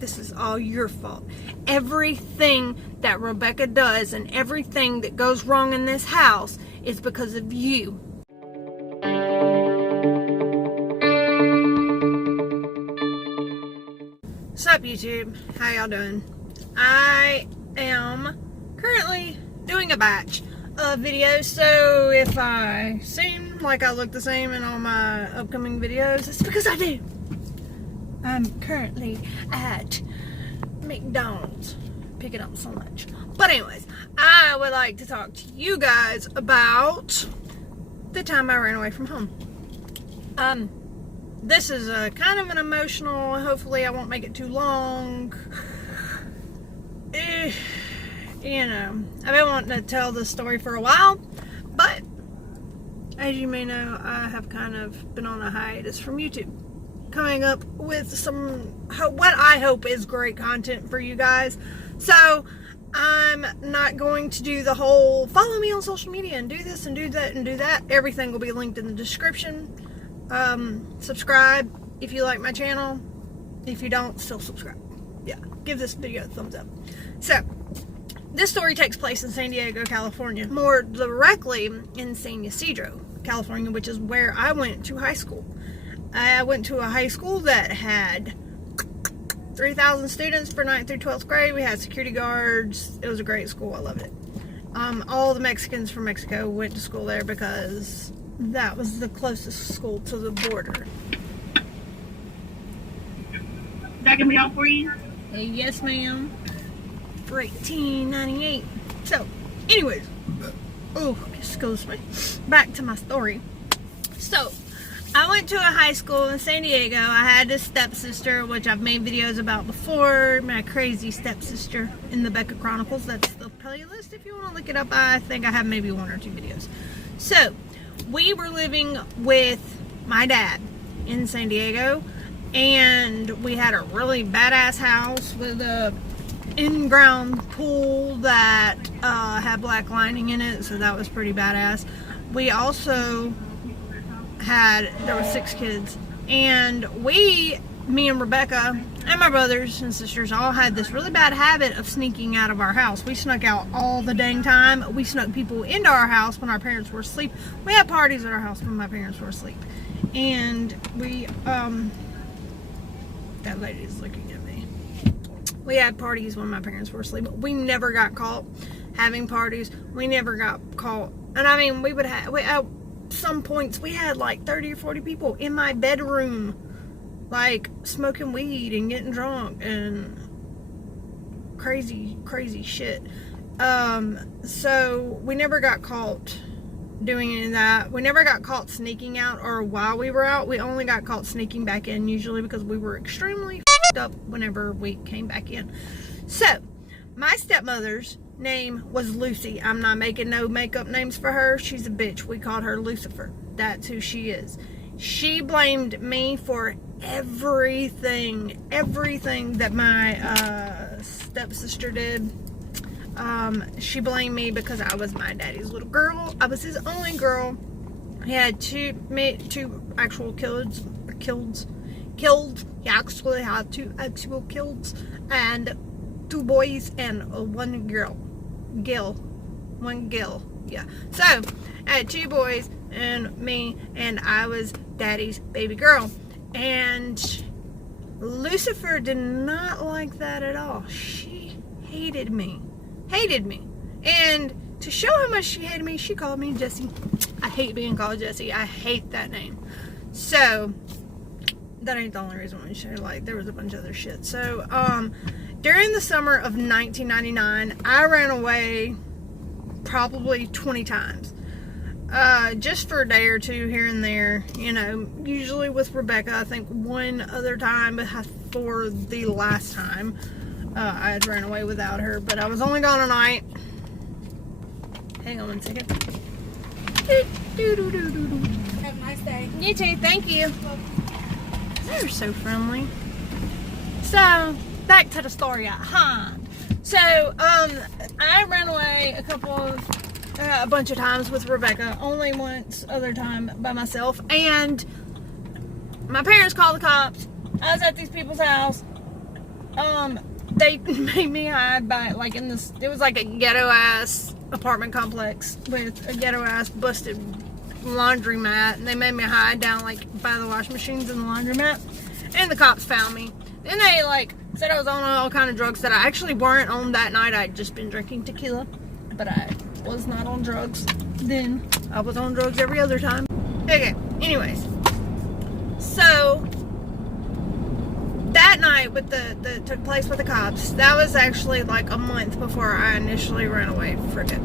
this is all your fault. Everything that Rebecca does and everything that goes wrong in this house is because of you. What's up, YouTube? How y'all doing? I am currently doing a batch of videos, so if I seem like I look the same in all my upcoming videos, it's because I do. I'm currently at McDonald's picking up so much. But anyways, I would like to talk to you guys about the time I ran away from home. This is a kind of an emotional, hopefully I won't make it too long. You know, I've been wanting to tell this story for a while, but as you may know, I have kind of been on a hiatus from YouTube, coming up with some, what I hope is great content for you guys. So I'm not going to do the whole follow me on social media and do this and do that and do that. Everything will be linked in the description. Subscribe if you like my channel. If you don't, still subscribe. Yeah, give this video a thumbs up. So this story takes place in San Diego, California, more directly in San Ysidro, California, which is where I went to high school. I went to a high school that had 3,000 students for 9th through 12th grade. We had security guards. It was a great school. I loved it. All the Mexicans from Mexico went to school there because that was the closest school to the border. That can be all for you? Yes, ma'am. For $18.98. So, anyways, oh, excuse me. Back to my story. So, I went to a high school in San Diego. I had a stepsister, which I've made videos about before. My crazy stepsister in the Becca Chronicles. That's the playlist. If you want to look it up, I think I have maybe 1 or 2 videos. So, we were living with my dad in San Diego, and we had a really badass house with a in-ground pool that had black lining in it, so that was pretty badass. We also there were 6 kids, and me and Rebecca and my brothers and sisters all had this really bad habit of sneaking out of our house. We snuck out all the dang time. We snuck people into our house when our parents were asleep. We had parties at our house when my parents were asleep, and we that lady's looking at me. We had parties when my parents were asleep. We never got caught having parties. We never got caught. And I mean, we would have, at some points, we had like 30 or 40 people in my bedroom, like smoking weed and getting drunk and crazy shit. So we never got caught doing any of that. We never got caught sneaking out, or while we were out. We only got caught sneaking back in, usually because we were extremely f***ed up whenever we came back in. So my stepmother's name was Lucy. I'm not making no makeup names for her. She's a bitch. We called her Lucifer. That's who she is. She blamed me for everything that my stepsister did. She blamed me because I was my daddy's little girl. I was his only girl. He had two actual kills. He actually had 2 actual kills, and 2 boys and 1 girl. One girl. Yeah. So I had 2 boys and me, and I was daddy's baby girl. And Lucifer did not like that at all. She hated me. And to show how much she hated me, she called me Jessie. I hate being called Jessie. I hate that name. So that ain't the only reason why she like, there was a bunch of other shit. So during the summer of 1999, I ran away probably 20 times. Just for a day or 2 here and there, you know, usually with Rebecca. I think 1 other time, but for the last time I had ran away without her, but I was only gone a night. Hang on 1 second. Have a nice day. You too, thank you. They're so friendly. So back to the story at hand. So I ran away a bunch of times with Rebecca, only once other time by myself, and my parents called the cops. I was at these people's house. they made me hide by, like, in this, it was like a ghetto-ass apartment complex with a ghetto-ass busted laundromat, and they made me hide down, like, by the wash machines in the laundromat, and the cops found me. Then they, like, said I was on all kind of drugs that I actually weren't on that night. I'd just been drinking tequila, but I was not on drugs then. I was on drugs every other time. Okay, anyways, so that night with the took place with the cops, that was actually like a month before I initially ran away for good.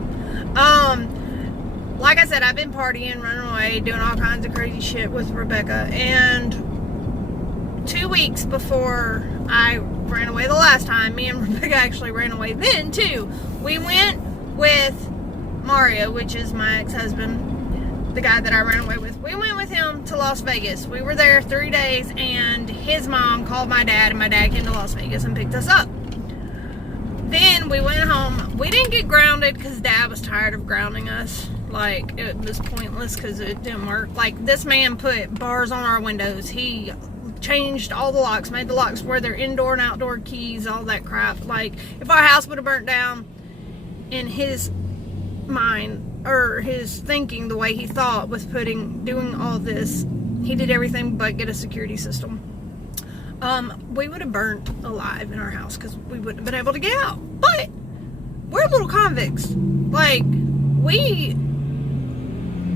Like I said, I've been partying, running away, doing all kinds of crazy shit with Rebecca, and 2 weeks before I ran away the last time, me and Rebecca actually ran away then too. We went with Mario, which is my ex-husband, the guy that I ran away with. We went with him to Las Vegas. We were there 3 days, and his mom called my dad, and my dad came to Las Vegas and picked us up. Then we went home. We didn't get grounded because Dad was tired of grounding us. Like, it was pointless because it didn't work. Like, this man put bars on our windows. He changed all the locks, made the locks where they're indoor and outdoor keys, all that crap. Like, if our house would have burnt down, in his mind, or his thinking, the way he thought was doing all this, he did everything but get a security system. We would have burnt alive in our house because we wouldn't have been able to get out. But we're little convicts. Like, we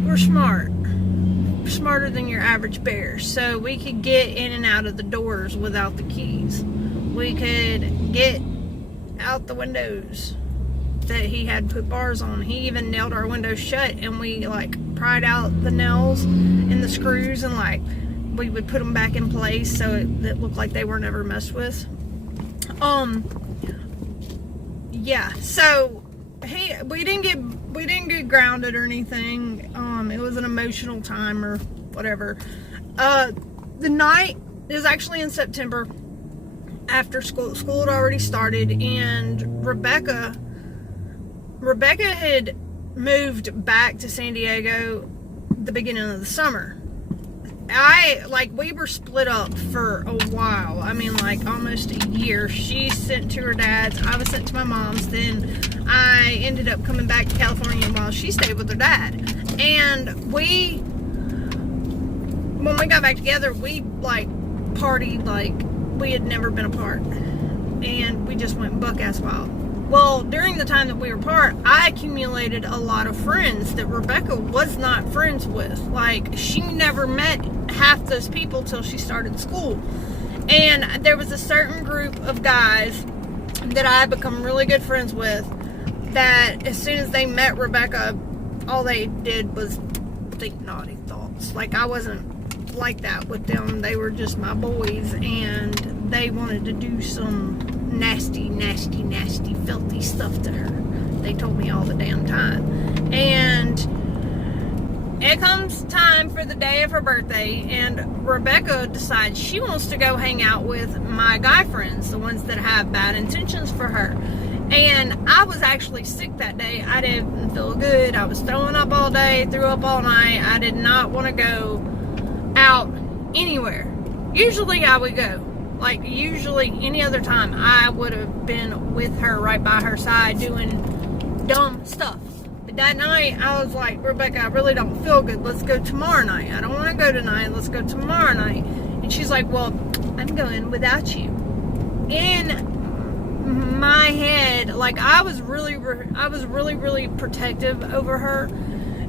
were smarter than your average bear, so we could get in and out of the doors without the keys. We could get out the windows that he had put bars on. He even nailed our windows shut, and we like pried out the nails and the screws, and like we would put them back in place so it looked like they were never messed with. Yeah, so we didn't get grounded or anything. It was an emotional time or whatever. The night, it was actually in September after school had already started, and Rebecca had moved back to San Diego the beginning of the summer. We were split up for a while. I mean, like, almost a year. She sent to her dad's, I was sent to my mom's. Then I ended up coming back to California while she stayed with her dad. And when we got back together, we, like, partied like we had never been apart. And we just went buck-ass wild. Well, during the time that we were apart, I accumulated a lot of friends that Rebecca was not friends with. Like, she never met half those people till she started school. And there was a certain group of guys that I had become really good friends with that as soon as they met Rebecca, all they did was think naughty thoughts. Like, I wasn't like that with them. They were just my boys, and they wanted to do some nasty, filthy stuff to her. They told me all the damn time. And it comes time for the day of her birthday, and Rebecca decides she wants to go hang out with my guy friends, the ones that have bad intentions for her. And I was actually sick that day. I didn't feel good. I was throwing up all day, threw up all night. I did not want to go out anywhere. Usually I would go. Like, usually any other time I would have been with her, right by her side, doing dumb stuff. But that night I was like, Rebecca, I really don't feel good. Let's go tomorrow night. I don't want to go tonight. Let's go tomorrow night. And she's like, well, I'm going without you. In my head, like, I was really protective over her,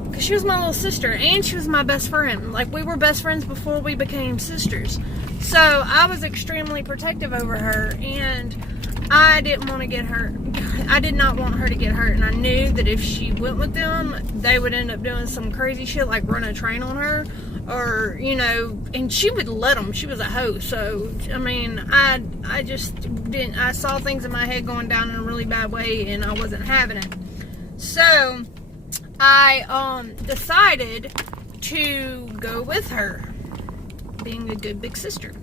because she was my little sister, and she was my best friend. Like, we were best friends before we became sisters. So I was extremely protective over her, and I didn't want to get hurt. I did not want her to get hurt, and I knew that if she went with them, they would end up doing some crazy shit, like run a train on her, or, you know, and she would let them. She was a hoe. So, I mean, I just didn't, I saw things in my head going down in a really bad way, and I wasn't having it. So I decided to go with her, being a good big sister.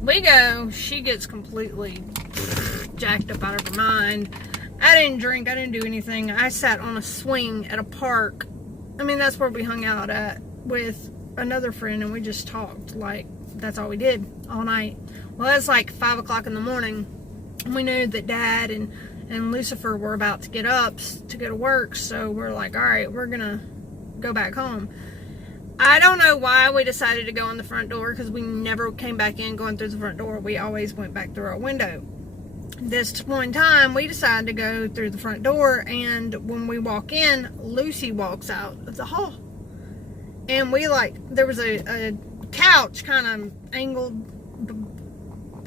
We go, she gets completely jacked up out of her mind. I didn't drink, I didn't do anything. I sat on a swing at a park. I mean, that's where we hung out at with another friend, and we just talked. Like, that's all we did all night. Well, it's like 5 o'clock in the morning, We knew that Dad and Lucifer were about to get up to go to work, so we're like, all right, we're gonna go back home. I don't know why we decided to go in the front door, because we never came back in going through the front door. We always went back through our window. This one time we decided to go through the front door, and when we walk in, Lucy walks out of the hall, and there was a couch kind of angled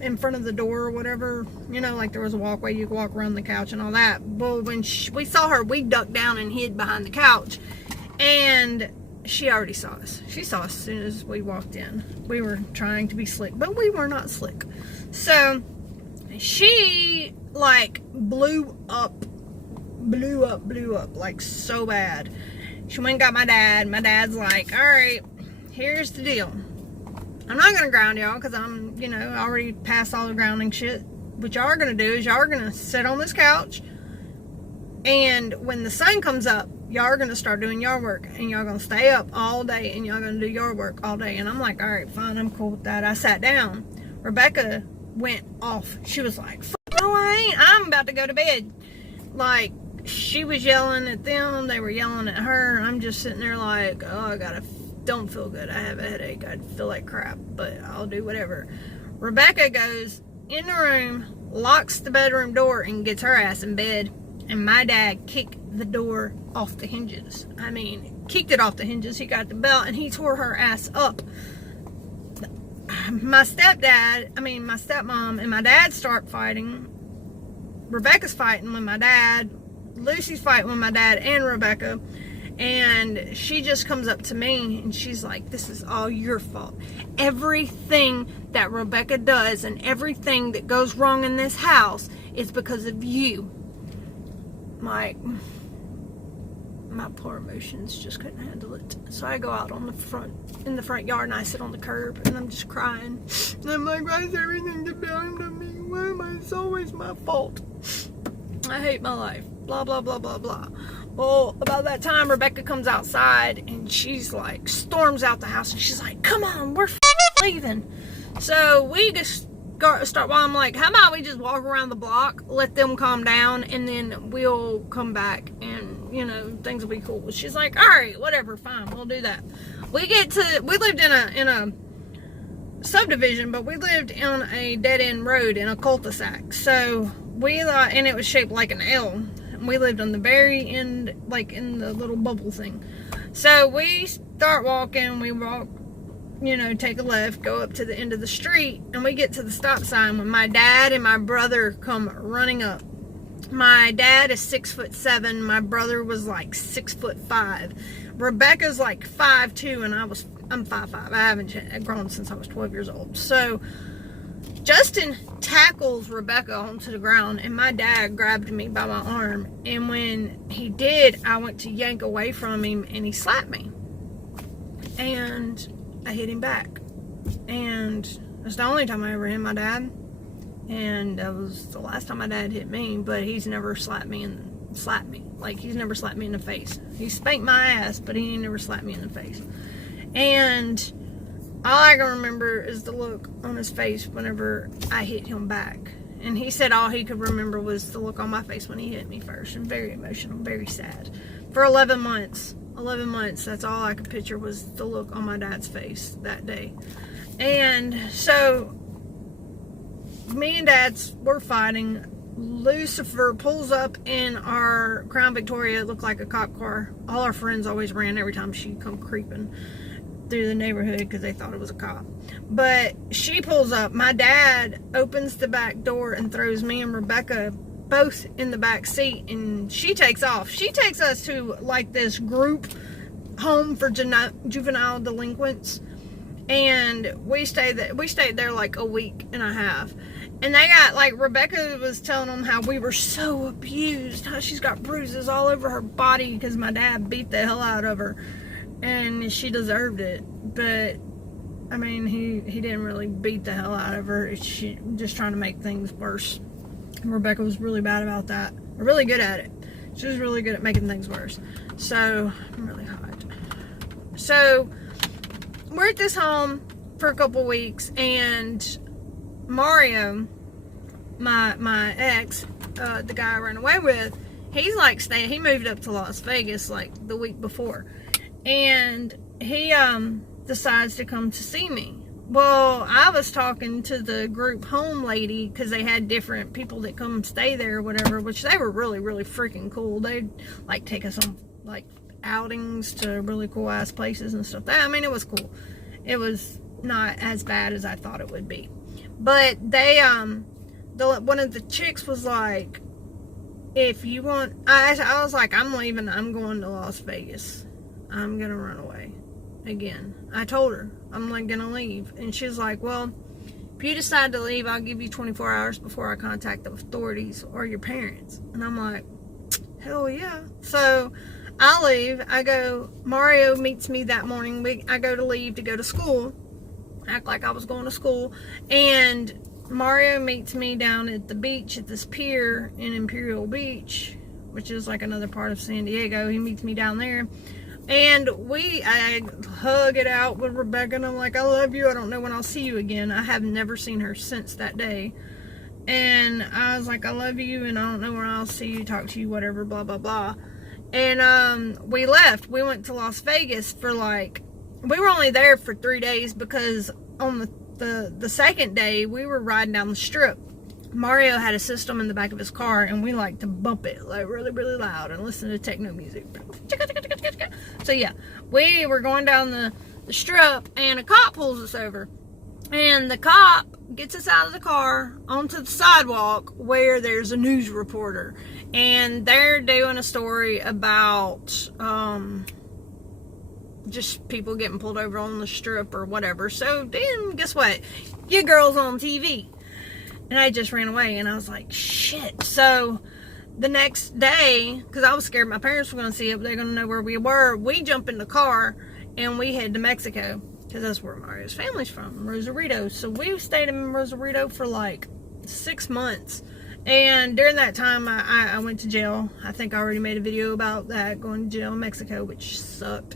in front of the door or whatever, like there was a walkway, you could walk around the couch and all that. Well, when we saw her, we ducked down and hid behind the couch, and she already saw us. She saw us as soon as we walked in. We were trying to be slick, but we were not slick. So she blew up like so bad. She went and got my dad. My dad's like, all right, here's the deal. I'm not going to ground y'all, because I'm, already past all the grounding shit. What y'all are going to do is y'all are going to sit on this couch, and when the sun comes up, y'all are going to start doing your work, and y'all going to stay up all day, and y'all going to do your work all day. And I'm like, all right, fine, I'm cool with that. I sat down. Rebecca went off. She was like, no, I ain't. I'm about to go to bed. Like, she was yelling at them. They were yelling at her. I'm just sitting there like, oh, don't feel good. I have a headache. I feel like crap, but I'll do whatever. Rebecca goes in the room, locks the bedroom door, and gets her ass in bed. And my dad kicked the door off the hinges. I mean, kicked it off the hinges. He got the belt and he tore her ass up. My stepmom and my dad start fighting. Rebecca's fighting with my dad. Lucy's fighting with my dad and Rebecca. And she just comes up to me and she's like, this is all your fault. Everything that Rebecca does and everything that goes wrong in this house is because of you. My poor emotions just couldn't handle it. So I go out in the front yard, and I sit on the curb and I'm just crying. And I'm like, why is everything dependent on me? Why am I? It's always my fault. I hate my life. Blah, blah, blah, blah, blah. Well, about that time, Rebecca comes outside and she's like, storms out the house, and she's like, come on, we're leaving. So we just start, while I'm like, how about we just walk around the block, let them calm down, and then we'll come back and, things will be cool. She's like, all right, whatever, fine, we'll do that. We lived in a subdivision, but we lived on a dead-end road in a cul-de-sac. So and it was shaped like an L. We lived on the very end, like in the little bubble thing. So we start walking, we walk, take a left, go up to the end of the street, and we get to the stop sign when my dad and my brother come running up. My dad is 6'7", my brother was like 6'5". Rebecca's like 5'2", and I'm 5'5". I haven't grown since I was 12 years old. So Justin tackles Rebecca onto the ground, and my dad grabbed me by my arm, and when he did, I went to yank away from him, and he slapped me, and I hit him back. And that's the only time I ever hit my dad, and that was the last time my dad hit me. But he's never slapped me. Like, he's never slapped me in the face. He spanked my ass, but he ain't never slapped me in the face. And all I can remember is the look on his face whenever I hit him back. And he said all he could remember was the look on my face when he hit me first. And very emotional, very sad. For 11 months, that's all I could picture was the look on my dad's face that day. And so me and Dad's were fighting. Lucifer pulls up in our Crown Victoria. It looked like a cop car. All our friends always ran every time she come creeping through the neighborhood because they thought it was a cop. But she pulls up. My dad opens the back door and throws me and Rebecca both in the back seat, and she takes off. She takes us to like this group home for juvenile delinquents, and we stayed there like a week and a half. And they got, like, Rebecca was telling them how we were so abused, how she's got bruises all over her body because my dad beat the hell out of her, and she deserved it. But I mean, he didn't really beat the hell out of her. She just trying to make things worse. And Rebecca was really bad about that. Really good at it. She was really good at making things worse. So I'm really hot. So we're at this home for a couple weeks, and Mario my ex, the guy I ran away with, he's like he moved up to Las Vegas like the week before, and he decides to come to see me. Well, I was talking to the group home lady because they had different people that come stay there or whatever, which they were really, really freaking cool. They'd like take us on like outings to really cool ass places and stuff. I mean, it was cool. It was not as bad as I thought it would be. But they, one of the chicks was like, if you want, I was like, I'm leaving. I'm going to Las Vegas. I'm going to run away again. I told her I'm like gonna leave, and she's like, well, if you decide to leave, I'll give you 24 hours before I contact the authorities or your parents. And I'm like, hell yeah. So I leave. I go, Mario meets me that morning. I go to leave to go to school, act like I was going to school, and Mario meets me down at the beach at this pier in Imperial Beach, which is like another part of San Diego. He meets me down there. And I hug it out with Rebecca, and I'm like, I love you. I don't know when I'll see you again. I have never seen her since that day. And I was like, I love you, and I don't know when I'll see you, talk to you, whatever, blah, blah, blah. And we left. We went to Las Vegas for like, we were only there for 3 days because on the second day, we were riding down the strip. Mario had a system in the back of his car, and we like to bump it like really, really loud and listen to techno music. So yeah, we were going down the strip, and a cop pulls us over, and the cop gets us out of the car onto the sidewalk where there's a news reporter, and they're doing a story about just people getting pulled over on the strip or whatever. So then guess what, your girl's on TV. And I just ran away, and I was like, shit. So the next day, because I was scared my parents were going to see it, they're going to know where we were, we jump in the car and we head to Mexico, because that's where Mario's family's from, Rosarito. So we stayed in Rosarito for like 6 months. And during that time, I went to jail. I think I already made a video about that, going to jail in Mexico, which sucked.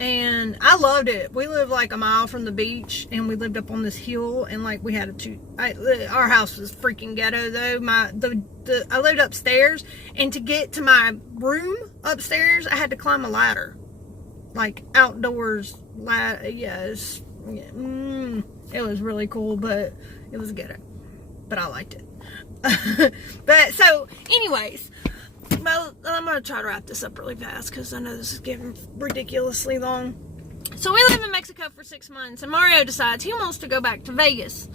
And I loved it. We lived like a mile from the beach, and we lived up on this hill, and like we had our house was freaking ghetto though. I lived upstairs, and to get to my room upstairs, I had to climb a ladder, like outdoors. Yes, it was really cool, but it was ghetto, but I liked it. But so anyways, well, I'm going to try to wrap this up really fast because I know this is getting ridiculously long. So we live in Mexico for 6 months, and Mario decides he wants to go back to Vegas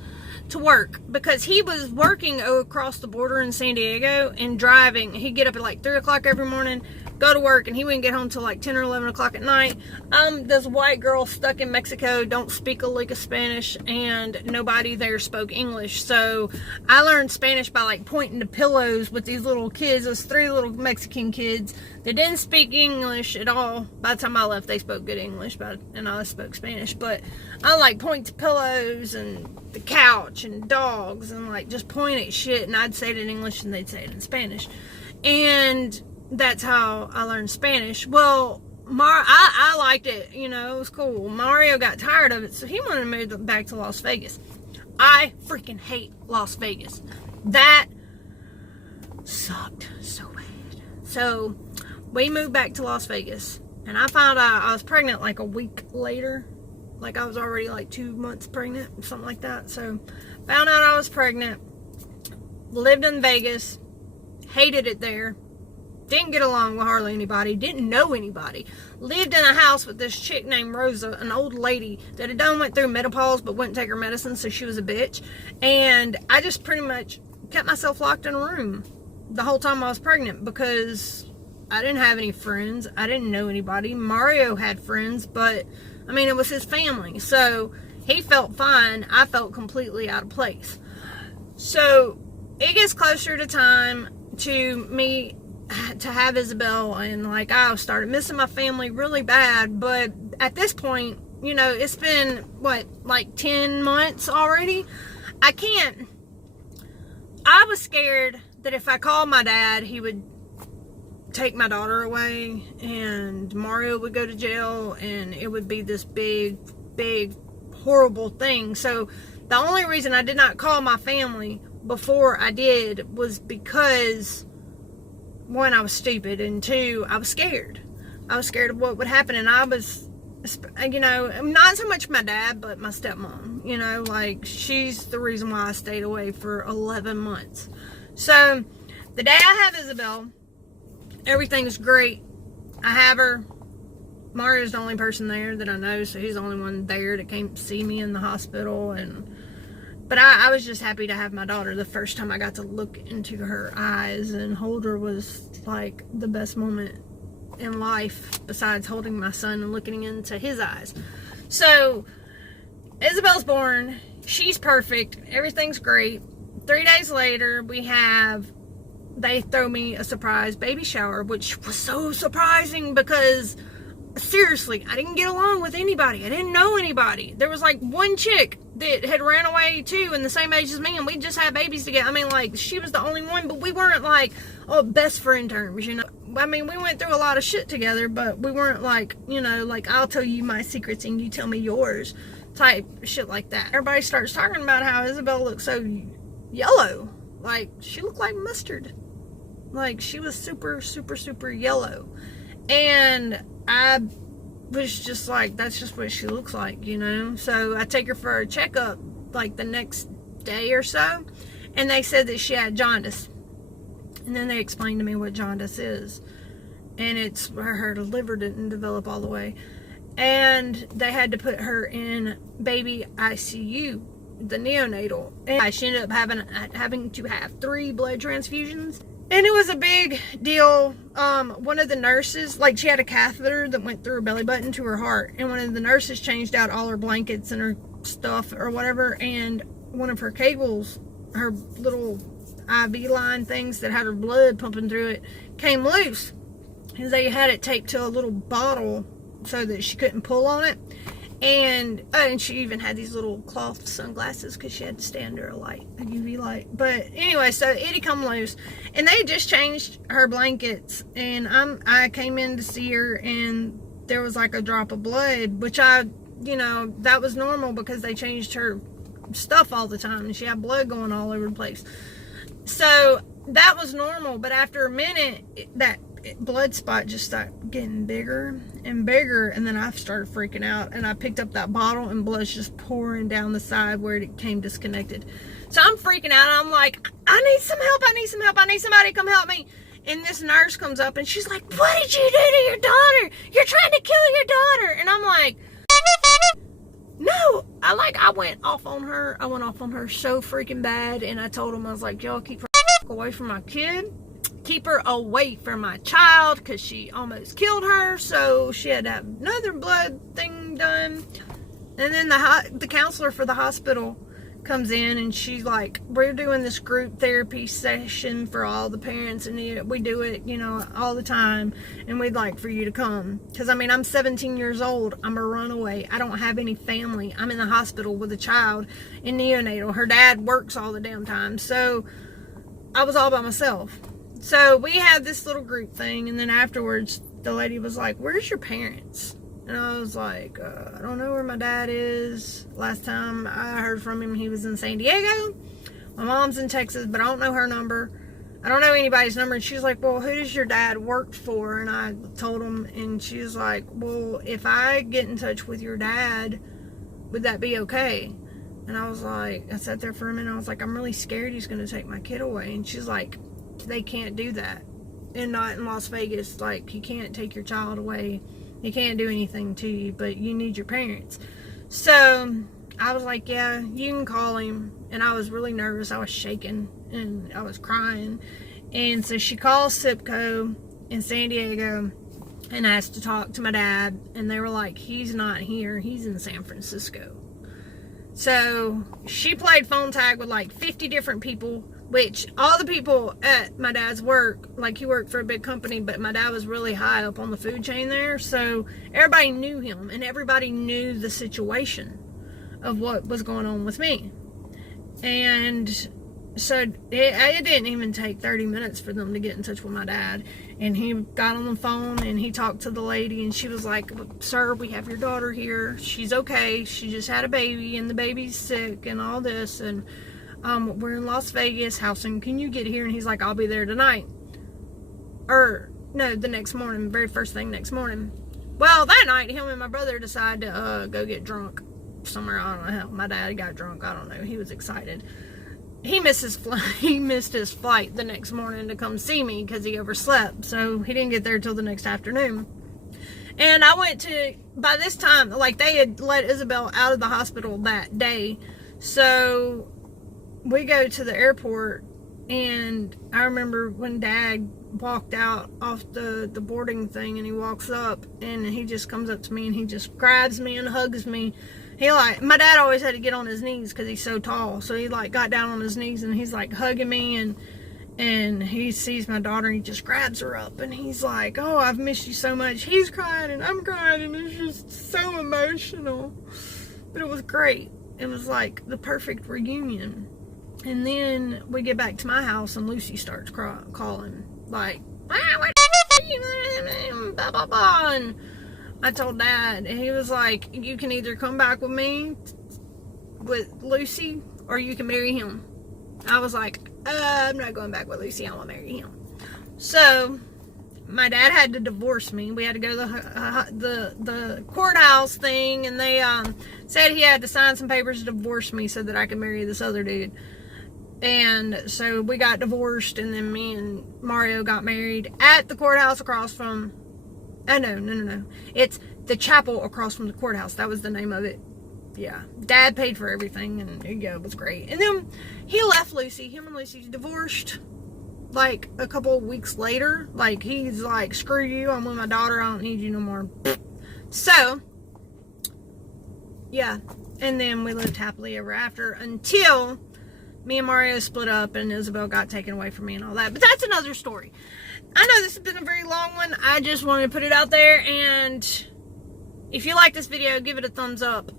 to work because he was working across the border in San Diego and driving. He'd get up at like 3 o'clock every morning, go to work, and he wouldn't get home till like 10 or 11 o'clock at night. This white girl stuck in Mexico, don't speak a lick of Spanish, and nobody there spoke English. So I learned Spanish by like pointing to pillows with these little kids. Those 3 little Mexican kids that didn't speak English at all. By the time I left, they spoke good English, and I spoke Spanish. But I like point to pillows and the couch and dogs, and like just point at shit, and I'd say it in English and they'd say it in Spanish. And that's how I learned Spanish. Well, I liked it, you know, it was cool. Mario got tired of it, so he wanted to move back to Las Vegas. I freaking hate Las Vegas. That sucked so bad. So we moved back to Las Vegas, and I found out I was pregnant like a week later. Like I was already like 2 months pregnant, something like that. So found out I was pregnant, lived in Vegas, hated it there. Didn't get along with hardly anybody. Didn't know anybody. Lived in a house with this chick named Rosa, an old lady that had went through menopause but wouldn't take her medicine, so she was a bitch. And I just pretty much kept myself locked in a room the whole time I was pregnant because I didn't have any friends. I didn't know anybody. Mario had friends, but I mean, it was his family. So he felt fine. I felt completely out of place. So it gets closer to time to me to have Isabel, and like I started missing my family really bad. But at this point, you know, it's been what, like 10 months already. I was scared that if I called my dad, he would take my daughter away and Mario would go to jail, and it would be this big horrible thing. So the only reason I did not call my family before I did was because, one, I was stupid, and two, I was scared. I was scared of what would happen, and I was, you know, not so much my dad, but my stepmom, you know, like, she's the reason why I stayed away for 11 months. So, the day I have Isabel, everything's great. I have her. Mario's the only person there that I know, so he's the only one there that came to see me in the hospital. But I was just happy to have my daughter. The first time I got to look into her eyes and hold her was like the best moment in life, besides holding my son and looking into his eyes. So Isabel's born. She's perfect. Everything's great. 3 days later, they throw me a surprise baby shower, which was so surprising because, seriously, I didn't get along with anybody. I didn't know anybody. There was like one chick that had ran away too, in the same age as me, and we just had babies together. I mean, like, she was the only one, but we weren't like, oh, best friend terms, you know. I mean, we went through a lot of shit together, but we weren't like, you know, like, I'll tell you my secrets and you tell me yours type shit like that. Everybody starts talking about how Isabel looked so yellow. Like, she looked like mustard. Like, she was super, super, super yellow. And I was just like, that's just what she looks like, you know. So I take her for a checkup like the next day or so, and they said that she had jaundice. And then they explained to me what jaundice is, and it's where her liver didn't develop all the way, and they had to put her in baby ICU, the neonatal, and she ended up having to have 3 blood transfusions. And it was a big deal. One of the nurses, like, she had a catheter that went through her belly button to her heart. And one of the nurses changed out all her blankets and her stuff or whatever. And one of her cables, her little IV line things that had her blood pumping through it, came loose. And they had it taped to a little bottle so that she couldn't pull on it. And she even had these little cloth sunglasses because she had to stay under a UV light. But anyway, so it come loose, and they just changed her blankets, and I came in to see her, and there was like a drop of blood, which you know, that was normal because they changed her stuff all the time, and she had blood going all over the place. So that was normal, but after a minute, that blood spot just started getting bigger and bigger, and then I started freaking out, and I picked up that bottle, and blood's just pouring down the side where it came disconnected. So I'm freaking out, and I'm like, I need some help, I need some help, I need somebody to come help me. And this nurse comes up, and she's like, what did you do to your daughter? You're trying to kill your daughter. And I'm like, no. I went off on her. I went off on her so freaking bad, and I told them, I was like, y'all keep her away from my kid. Keep her away from my child, because she almost killed her, so she had to have another blood thing done. And then the counselor for the hospital comes in, and she's like, we're doing this group therapy session for all the parents, and we do it, you know, all the time, and we'd like for you to come. Because, I mean, I'm 17 years old. I'm a runaway. I don't have any family. I'm in the hospital with a child in neonatal. Her dad works all the damn time, so I was all by myself. So we had this little group thing, and then afterwards, the lady was like, where's your parents? And I was like, I don't know where my dad is. Last time I heard from him, he was in San Diego. My mom's in Texas, but I don't know her number. I don't know anybody's number. And she's like, well, who does your dad work for? And I told him, and she was like, well, if I get in touch with your dad, would that be okay? And I was like, I sat there for a minute. I was like, I'm really scared he's going to take my kid away. And she's like, they can't do that, and not in Las Vegas. Like, he can't take your child away, he can't do anything to you, but you need your parents. So I was like, yeah, you can call him. And I was really nervous. I was shaking and I was crying. And so she calls SIPCO in San Diego and asked to talk to my dad, and they were like, he's not here, he's in San Francisco. So she played phone tag with like 50 different people, which all the people at my dad's work, like, he worked for a big company, but my dad was really high up on the food chain there, so everybody knew him, and everybody knew the situation of what was going on with me. And so it didn't even take 30 minutes for them to get in touch with my dad, and he got on the phone and he talked to the lady, and she was like, sir, we have your daughter here, she's okay, she just had a baby and the baby's sick and all this. And we're in Las Vegas. How soon can you get here? And he's like, I'll be there tonight. Or, no, the next morning, very first thing next morning. Well, that night, him and my brother decided to go get drunk somewhere. I don't know how. My dad got drunk. I don't know. He was excited. He missed his flight the next morning to come see me because he overslept. So he didn't get there till the next afternoon. And I went to, by this time, like, they had let Isabel out of the hospital that day. So we go to the airport, and I remember when Dad walked out off the boarding thing, and he walks up, and he just comes up to me, and he just grabs me and hugs me. He like, my dad always had to get on his knees because he's so tall. So he like got down on his knees, and he's like hugging me, and he sees my daughter, and he just grabs her up, and he's like, oh, I've missed you so much. He's crying, and I'm crying, and it's just so emotional. But it was great. It was like the perfect reunion. And then we get back to my house, and Lucy starts calling, like, what? Blah, blah, blah. And I told Dad, and he was like, you can either come back with me, with Lucy, or you can marry him. I was like, I'm not going back with Lucy. I want to marry him. So my dad had to divorce me. We had to go to the courthouse thing, and they said he had to sign some papers to divorce me so that I could marry this other dude. And so we got divorced, and then me and Mario got married at the courthouse across from, no. It's the chapel across from the courthouse. That was the name of it. Yeah, Dad paid for everything, and yeah, it was great. And then he left Lucy. Him and Lucy divorced like a couple of weeks later. Like, he's like, screw you, I'm with my daughter, I don't need you no more. So yeah, and then we lived happily ever after until me and Mario split up and Isabel got taken away from me and all that. But that's another story. I know this has been a very long one. I just wanted to put it out there, and if you like this video, give it a thumbs up.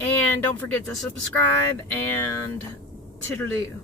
And don't forget to subscribe, and toodaloo.